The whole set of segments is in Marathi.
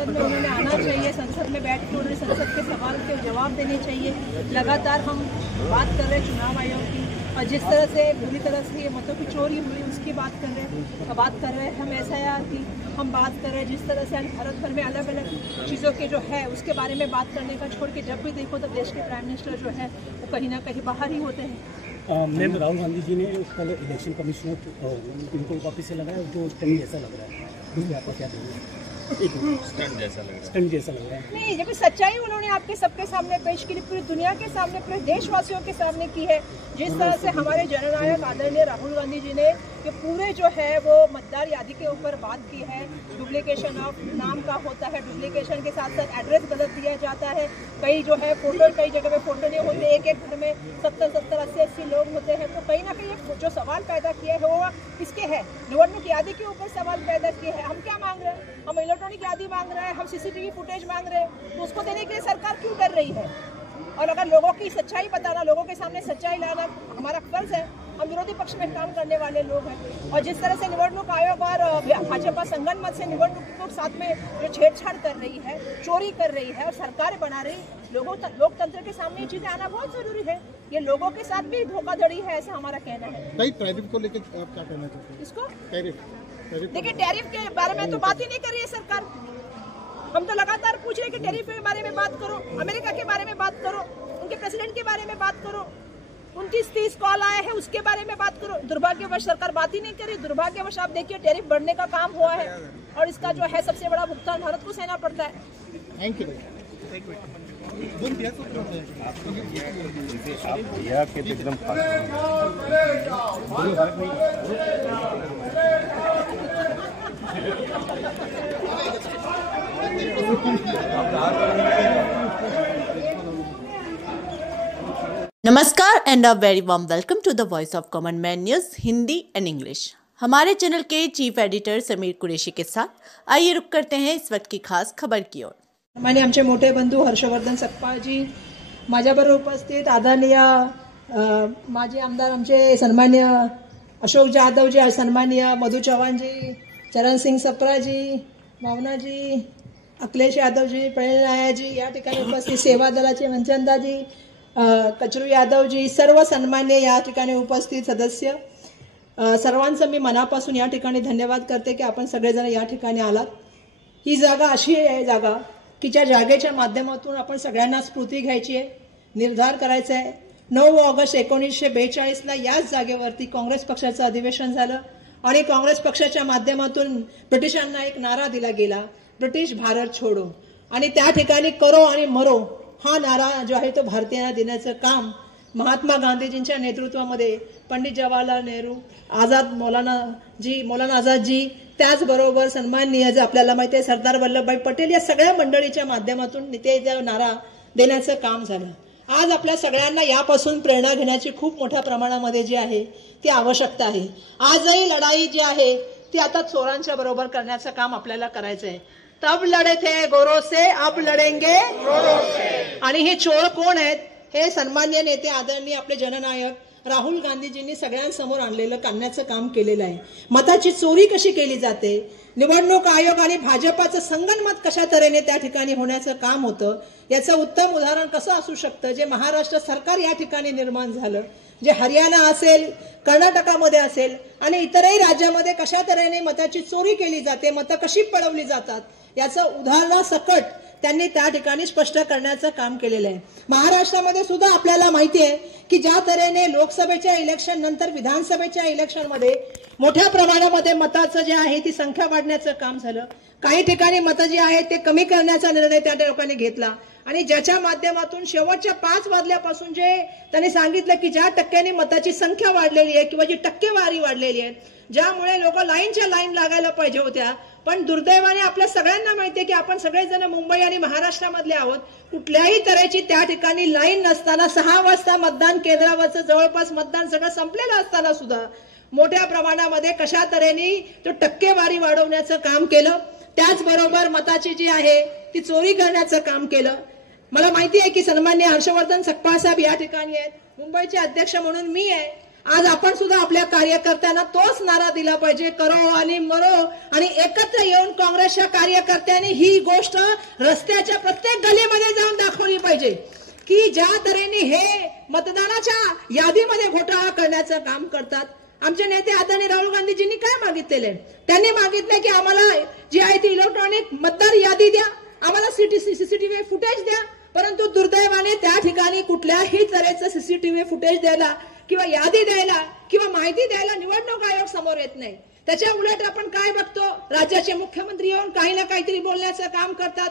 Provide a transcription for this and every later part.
संसद में उन्होंने आना चाहिए, संसद में बैठ के उन्हें संसद के सवाल के जवाब देने चाहिए। लगातार हम बात कर रहे हैं चुनाव आयोग की, और जिस तरह से पूरी तरह से ये मतों की चोरी हुई उसकी बात कर रहे हैं हम SIR की हम बात कर रहे हैं। जिस तरह से आज भारत भर में अलग अलग चीज़ों के जो है उसके बारे में बात करने का छोड़ के जब भी देखो तो देश के प्राइम मिनिस्टर जो है वो कहीं ना कहीं बाहर ही होते हैं। मैम, राहुल गांधी जी ने कल इलेक्शन कमिश्नर इनको वापस से लगाया जो स्टंट जैसा लग रहा है, आपको क्या देंगे? स्टंट जैसा लग रहा है। नहीं, जब सच्चाई उन्होंने आपके सबके सामने पेश की, पूरी दुनिया के सामने, पूरे देशवासियों के सामने की है। जिस तरह से हमारे जननायक आदरणीय राहुल गांधी जी ने ये पूरे जो है वो मतदार यादी के ऊपर बात की है। डुप्लीकेशन ऑफ नाम का होता है, डुप्लीकेशन के साथ साथ एड्रेस गलत दिया जाता है, कई जो है फोटो, कई जगह पे फोटो नहीं होते, एक एक घर में 70-70, 80-80 लोग होते हैं। तो कहीं ना कहीं जो सवाल पैदा किया है वो किसके है? निवडणूक यादी के ऊपर सवाल पैदा किए हैं। हम क्या मांग रहे हैं? हम इलेक्ट्रॉनिक यादी मांग रहे हैं, हम CCTV फुटेज मांग रहे हैं। तो उसको देने के लिए सरकार क्यों डर रही है? और अगर लोगों की सच्चाई बताना, लोगों के सामने सच्चाई लाना हमारा फर्ज है। हम विरोधी पक्ष में काम करने वाले लोग हैं, और जिस तरह से निवडणूक आयोग और भाजपा संगठन से निवडणूक को साथ में जो छेड़छाड़ कर रही है, चोरी कर रही है और सरकार बना रही, लोकतंत्र के सामने ये चीजें आना बहुत जरूरी है। ये लोगों के साथ भी धोखाधड़ी है, ऐसा हमारा कहना है। टैरिफ को लेकर आप क्या कहना चाहते हैं? इसको टैरिफ देखिए, टैरिफ के बारे में तो बात ही नहीं कर रही है सरकार। हम तो लगातार पूछ रहे हैं कि टैरिफ के बारे में बात करो, अमेरिका के बारे में बात करो, उनके प्रेसिडेंट के बारे में बात करो, 29-30 कॉल आए हैं उसके बारे में बात करो। दुर्भाग्यवश सरकार बात ही नहीं कर रही। दुर्भाग्यवश आप देखिए टैरिफ बढ़ने का काम हुआ है, और इसका जो है सबसे बड़ा भुगतान भारत को सहना पड़ता है। Thank you. एकदम नमस्कार and a very warm welcome to the voice of common man news Hindi and English. हमारे चैनल के चीफ एडिटर समीर कुरैशी के साथ आइए रुक करते हैं इस वक्त की खास खबर की ओर। मैंने आमचे मोठे बंधू हर्षवर्धन सकपाळजी, माझ्याबरोबर उपस्थित आदरणीय माजी आमदार आमचे सन्मान्य अशोक जाधवजी, सन्मान्य मधु चव्हाणजी, चरण सिंग सप्राजी, भावनाजी, अखिलेश यादवजी, प्रणयजी, या ठिकाणी उपस्थित सेवा दलाचे मंचंदाजी, कचरू यादवजी, सर्व सन्मान्य या ठिकाणी उपस्थित सदस्य, सर्वांचं मी मनापासून या ठिकाणी धन्यवाद करते की आपण सगळेजण या ठिकाणी आलात। ही जागा अशी आहे जागा की ज्या जागेच्या माध्यमातून आपण सगळ्यांना स्फूर्ती घ्यायची आहे, निर्धार करायचा आहे। 9 ऑगस्ट 1942ला याच जागेवरती काँग्रेस पक्षाचं अधिवेशन झालं, आणि काँग्रेस पक्षाच्या माध्यमातून ब्रिटिशांना एक नारा दिला गेला, ब्रिटिश भारत छोडो, आणि त्या ठिकाणी करो आणि मरो हा नारा जो आहे तो भारतीयांना देण्याचं काम महात्मा गांधीजींच्या नेतृत्वामध्ये पंडित जवाहरलाल नेहरू, मौलाना आझादजी, त्याचबरोबर सन्माननीय जे आपल्याला माहिती आहे सरदार वल्लभभाई पटेल, या सगळ्या मंडळीच्या माध्यमातून ते नारा देण्याचं काम झालं। आज आपल्या सगळ्यांना यापासून प्रेरणा घेण्याची खूप मोठ्या प्रमाणामध्ये जी आहे ती आवश्यकता आहे। आजही लढाई जी आहे ती आता चोरांच्या बरोबर करण्याचं काम आपल्याला करायचं आहे। तब लढे थे गोरों से, अब लढेंगे गोरों से। आणि हे चोर कोण आहेत? हे सन्मान्य नेते आदरणीय आपले जननायक राहुल गांधीजींनी सगळ्यांसमोर आणण्याचं काम केलेलं आहे। मताची चोरी कशी केली जाते, निवडणूक आयोग आणि भाजपाचं संगनमत कशा तऱ्हेने त्या ठिकाणी होण्याचं काम होतं, याचं उत्तम उदाहरण कसं असू शकतं? जे महाराष्ट्र सरकार या ठिकाणी निर्माण झालं, जे हरियाणा असेल, कर्नाटकामध्ये असेल आणि इतरही राज्यामध्ये कशा तऱ्हेने मताची चोरी केली जाते, मतं कशी पळवली जातात, याचं उदाहरणासकट त्यांनी त्या ठिकाणी स्पष्ट करण्याचं काम केलेलं आहे। महाराष्ट्रामध्ये सुद्धा आपल्याला माहिती आहे की ज्या तऱ्हेने लोकसभेच्या इलेक्शन नंतर विधानसभेच्या इलेक्शनमध्ये मोठ्या प्रमाणामध्ये मताचं जे आहे ती संख्या वाढण्याचं काम झालं, काही ठिकाणी मतं जी आहेत ते कमी करण्याचा निर्णय त्या लोकांनी घेतला, आणि ज्याच्या माध्यमातून शेवटच्या 5 वाजल्यापासून जे त्यांनी सांगितलं की ज्या टक्क्यांनी मताची संख्या वाढलेली आहे किंवा जी टक्केवारी वाढलेली आहे, ज्यामुळे लोक लाईनच्या लाईन लागायला पाहिजे होत्या, पण दुर्दैवाने आपल्या सगळ्यांना माहिती आहे की आपण सगळेजण मुंबई आणि महाराष्ट्रामधले आहोत, कुठल्याही तऱ्हेची त्या ठिकाणी लाईन नसताना 6 वाजता मतदान केंद्रावरचं जवळपास मतदान सगळं संपलेलं असताना सुद्धा मोठ्या प्रमाणामध्ये कशा तऱ्हेने तो टक्केवारी वाढवण्याचं काम केलं, त्याचबरोबर मताची जी आहे ती चोरी करण्याचं काम केलं। मला माहिती आहे की सन्मान्य हर्षवर्धन सकपाळ साहेब या ठिकाणी आहेत, मुंबईचे अध्यक्ष म्हणून मी आहे, आज आपण सुद्धा आपल्या कार्यकर्त्यांना तोच नारा दिला पाहिजे, करो आणि मरो, आणि एकत्र येऊन काँग्रेसच्या कार्यकर्त्यांनी ही गोष्ट रस्त्याच्या प्रत्येक गलीमध्ये जाऊन दाखवली पाहिजे की ज्या तऱ्हेने हे मतदानाच्या यादीमध्ये घोटाळा करण्याचं काम करतात. आमचे नेते आदरणीय राहुल गांधीजींनी काय मागितलेले? त्यांनी मागितले की आम्हाला जी आहे ती इलेक्ट्रॉनिक मतदार यादी द्या, आम्हाला सीसीटीव्ही फुटेज द्या. परंतु दुर्दैवाने त्या ठिकाणी कुठल्याही तऱ्हेचं सीसीटीव्ही फुटेज द्यायला किंवा यादी द्यायला किंवा माहिती द्यायला निवडणूक आयोग समोर येत नाही. त्याच्या उलट आपण काय बघतो, राज्याचे मुख्यमंत्री येऊन काही ना काहीतरी बोलण्याचं काम करतात,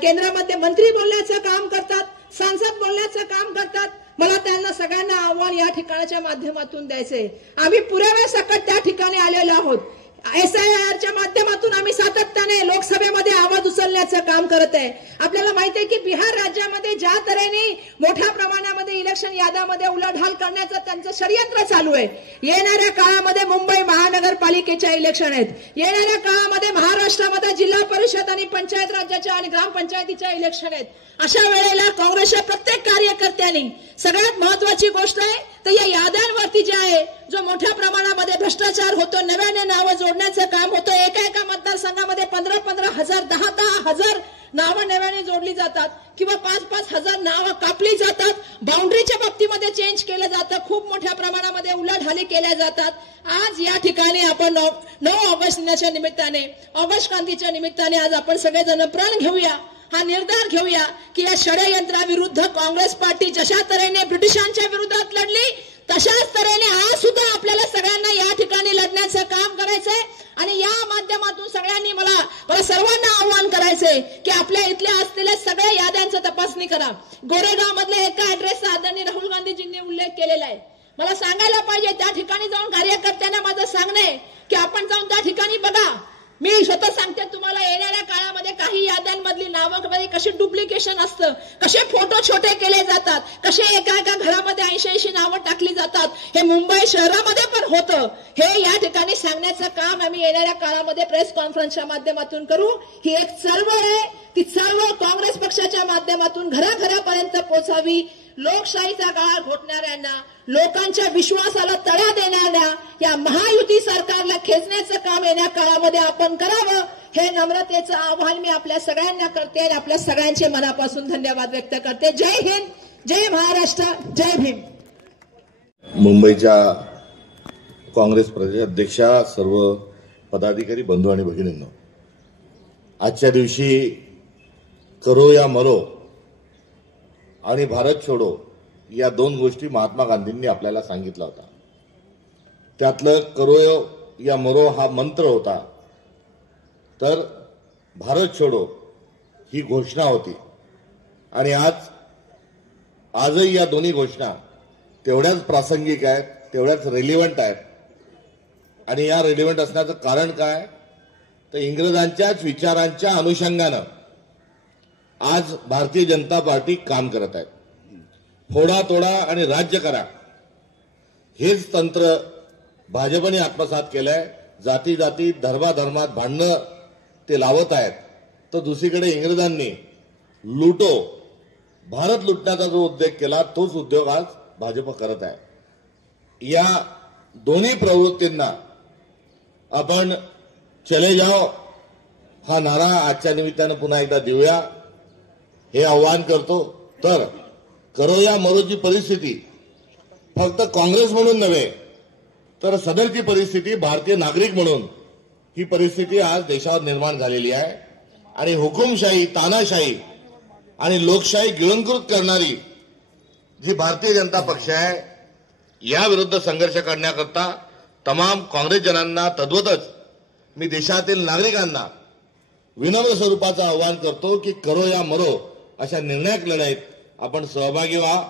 केंद्रामध्ये मंत्री बोलण्याचं काम करतात, सांसद बोलण्याचं काम करतात. मला त्यांना सगळ्यांना आव्हान या ठिकाणाच्या माध्यमातून द्यायचंय, आम्ही पुराव्यासकट त्या ठिकाणी आलेलो आहोत. SIRच्या माध्यमातून आम्ही सातत्याने लोकसभेमध्ये आवाज उचलण्याचं काम करत आहे. आपल्याला माहिती आहे की बिहार राज्यामध्ये ज्या तऱ्हेने मोठ्या प्रमाणामध्ये इलेक्शन याद्यामध्ये उलाढाल करण्याचं त्यांचं षडयंत्र चालू आहे. येणाऱ्या काळामध्ये मुंबई महानगरपालिकेच्या इलेक्शन आहेत, येणाऱ्या काळामध्ये महाराष्ट्रामध्ये जिल्हा परिषद आणि पंचायत राज्याच्या आणि ग्रामपंचायतीच्या इलेक्शन आहेत. अशा वेळेला काँग्रेसच्या प्रत्येक कार्यकर्त्यांनी सगळ्यात महत्वाची गोष्ट आहे तर या याद्यांवरती जे आहे जो मोठ्या प्रमाणामध्ये भ्रष्टाचार होतो, नव्याने नावं जोडण्याचं काम होतं. एका मतदारसंघामध्ये 15,000 10,000 नावं नव्याने जोडली जातात किंवा 5,000 नावं कापली जातात. बाउंड्रीच्या बाबतीमध्ये चेंज केलं जातं, खूप मोठ्या प्रमाणामध्ये उलाढाली केल्या जातात. आज या ठिकाणी आपण 9 ऑगस्ट दिनाच्या निमित्ताने, ऑगस्ट क्रांतीच्या निमित्ताने आज आपण सगळेजण प्रण घेऊया, हा निर्धार घेऊया की या षडयंत्राविरुद्ध काँग्रेस पार्टी जशा तऱ्हेने ब्रिटिशांच्या विरोधात लढली तशाच तऱ्हेने आज सुद्धा आपल्याला सगळ्यांना या ठिकाणी लढण्याचं काम करायचंय. आणि या माध्यमातून सगळ्यांनी मला सर्वांना आवाहन करायचंय की आपल्या इथल्या असलेल्या सगळ्या याद्यांची तपासणी करा. गोरेगाव मधल्या एका ऍड्रेसचा आदरणीय राहुल गांधीजींनी उल्लेख केलेला आहे. मला सांगायला पाहिजे, त्या ठिकाणी जाऊन कार्यकर्त्यांना माझं सांगणं आहे की आपण जाऊन त्या ठिकाणी बघा. मी स्वतः सांगते तुम्हाला, येणाऱ्या काळामध्ये काही याद्यांमधली नावांमध्ये कशी डुप्लिकेशन असतं, कसे फोटो छोटे केले जातात, कसे एका घरामध्ये 80 नावं टाकली जातात, हे मुंबई शहरामध्ये पण होतं. हे या ठिकाणी सांगण्याचं काम आम्ही येणाऱ्या काळामध्ये प्रेस कॉन्फरन्सच्या माध्यमातून करू. ही एक चळवळ आहे, ती चळवळ काँग्रेस पक्षाच्या माध्यमातून घराघरापर्यंत पोहोचावी. लोकशाहीचा काळ घोटणाऱ्यांना, लोकांच्या विश्वासाला तडा देणाऱ्या या महायुती सरकारला खेचण्याचं काम येण्या काळामध्ये आपण करावं, हे नम्रतेचं आवाहन मी आपल्या सगळ्यांना करते आणि आपल्या सगळ्यांचे मनापासून धन्यवाद व्यक्त करते. जय हिंद, जय महाराष्ट्र, जय भीम. मुंबईच्या काँग्रेस प्रदेशाध्यक्षा, सर्व पदाधिकारी बंधू आणि भगिनींनो, आजच्या दिवशी करो या मरो आणि भारत छोडो या 2 गोष्टी महात्मा गांधींनी आपल्याला सांगितला होता. त्यातलं करो या मरो हा मंत्र होता, तर भारत छोडो ही घोषणा होती. आणि आजही या दोन्ही घोषणा तेवढ्याच प्रासंगिक आहेत, तेवढ्याच रेलिव्हंट आहेत. आणि या रेलिव्हंट असण्याचं कारण काय, तर इंग्रजांच्याच विचारांच्या अनुषंगानं आज भारतीय जनता पार्टी काम करत आहे. फोडा तोडा आणि राज्य करा हेच तंत्र भाजपने आत्मसात केलंय. जाती जाती धर्माधर्मात भांडणं ते लावत आहेत, तर दुसरीकडे इंग्रजांनी लुटो भारत लुटण्याचा जो उद्योग केला तोच उद्योग आज भाजप करत आहे. या दोन्ही प्रवृत्तींना आपण चले जाओ हा नारा आजच्या निमित्तानं पुन्हा एकदा देऊया, हे आवाहन करतो. तर करो या मरोची परिस्थिती फक्त काँग्रेस म्हणून नव्हे, तर सदरची परिस्थिती भारतीय नागरिक म्हणून ही परिस्थिती आज देशावर निर्माण झालेली आहे. आणि हुकुमशाही, तानाशाही आणि लोकशाही गिळंकृत करणारी जी भारतीय जनता पक्ष आहे, याविरुद्ध संघर्ष करण्याकरता तमाम काँग्रेसजनांना तद्वतच मी देशातील नागरिकांना विनम्र स्वरूपाचं आवाहन करतो की करो या मरो अशा निर्णायक लढाईत आपण सहभागी व्हा,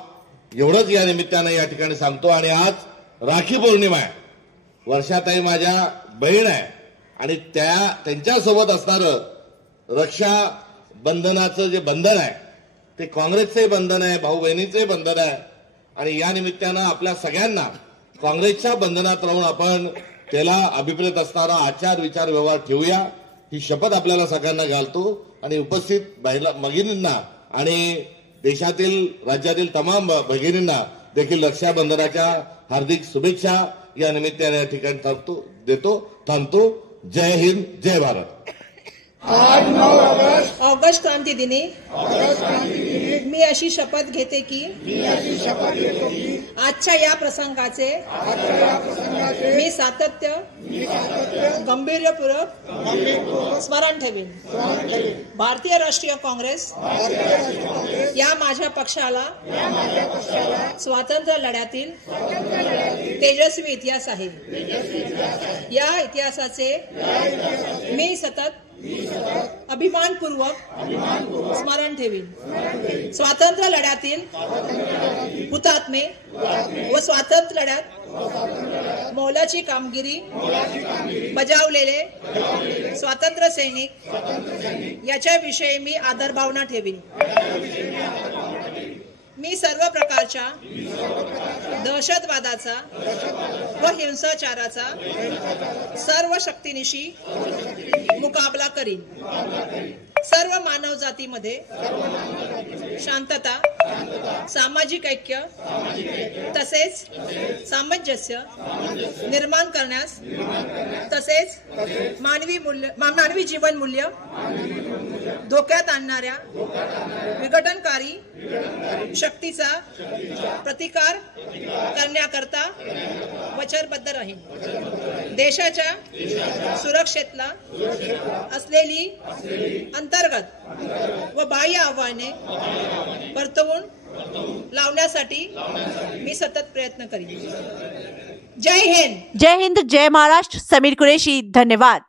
एवढंच या निमित्तानं या ठिकाणी सांगतो. आणि आज राखी पौर्णिमा आहे. वर्षाताई माझ्या बहीण आहे आणि त्यांच्यासोबत असणारं रक्षा बंधनाचं जे बंधन आहे ते काँग्रेसचंही बंधन आहे, भाऊ बहिणीचंही बंधन आहे. आणि या निमित्तानं आपल्या सगळ्यांना काँग्रेसच्या बंधनात राहून आपण त्याला अभिप्रेत असणारा आचार विचार व्यवहार ठेवूया, ही शपथ आपल्याला सगळ्यांना घालतो. आणि उपस्थित भगिनींना आणि देशातील राज्यातील तमाम भगिनींना देखील रक्षाबंधनाच्या हार्दिक शुभेच्छा या निमित्ताने या ठिकाणी थांबतो. जय हिंद, जय भारत. ऑगस्ट क्रांती दिनी मी अशी शपथ घेते की आजच्या या प्रसंगाचे मी सातत्य गंभीर्यपूर्वक स्मरण ठेवीन. भारतीय राष्ट्रीय काँग्रेस या माझ्या पक्षाला स्वातंत्र्य लढ्यातील तेजस्वी इतिहास आहे. या इतिहासाचे मी सतत अभिमानपूर्वक स्मरण ठेवीन. स्वातंत्र्य लढ्यातील हुतात्मे व स्वातंत्र्य लढ्यात मोलाची कामगिरी बजावलेले स्वातंत्र्य सैनिक याच्याविषयी मी आदरभावना ठेवीन. मी सर्व प्रकारच्या दहशतवादाचा व हिंसाचाराचा सर्व शक्तीनिशी मुकाबला करीन. सर्व मानवजातीमध्ये शांतता, सामाजिक ऐक्य तसेच सामंजस्य निर्माण करण्यास तसेच मानवी जीवन मूल्य धोक्यात आणणाऱ्या विघटनकारी शक्तीचा प्रतिकार करण्याकरता वचनबद्ध राहीन. देशाच्या सुरक्षेतला असलेली अंतर्गत व बाह्य आव्हाने परतवून लावण्यासाठी मी सतत प्रयत्न करीन. जय हिंद. जय हिंद, जय महाराष्ट्र. समीर कुरैशी, धन्यवाद.